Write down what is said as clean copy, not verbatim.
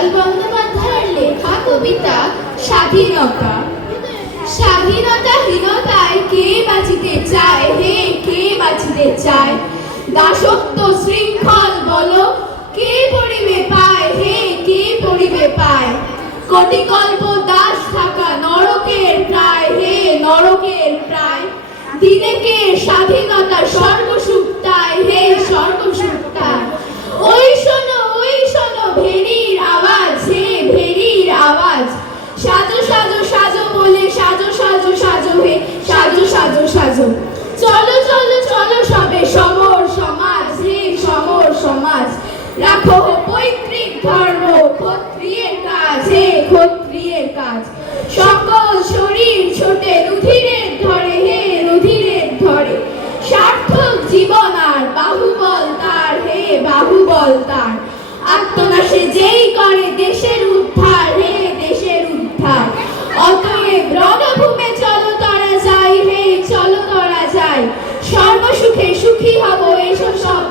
উৎপল বন্দ্যোপাধ্যায়ের লেখা কবিতা স্বাধীনতা। স্বাধীনতাহীনতায় কে বাঁচিতে চায়, হে কে বাঁচিতে চায়? দাসত্ব শৃঙ্খল বলো কে পড়িবে পায়, হে কে পড়িবে পায়? কোটিকল্প দাস থাকা নরকের প্রায়, হে নরকের প্রায়। দিনে কে স্বাধীনতা স্বর্গসুখ তাই, হে স্বর্গসুখ তাই। ওই শোনো ভেড়ির আওয়াজ, হে ভেড়ির আওয়াজ। সাজো সাজো সাজো বলে সাজো সাজো সাজো, হে সাজো সাজো সাজো। চলো চলো চলো সবে সমর সমাজ, হে সমর সমাজ। রাখো পৈতৃক ধর্ম ক্ষত্রিয়ের কাজ, হে ক্ষত্রিয়ের কাজ। সকল শরীর ছোটে রুধিরের ধরে, হে রুধিরের ধরে। সার্থক জীবন আর বাহুবল তার, হে বাহুবল তার। আত্মনাশে যেই করে দেশের উদ্ধার, হে দেশের উদ্ধার। অতএব রণভূমে চলো তরা যাই, হে চলো তরা যাই। সর্বসুখে সুখী হব এসো সব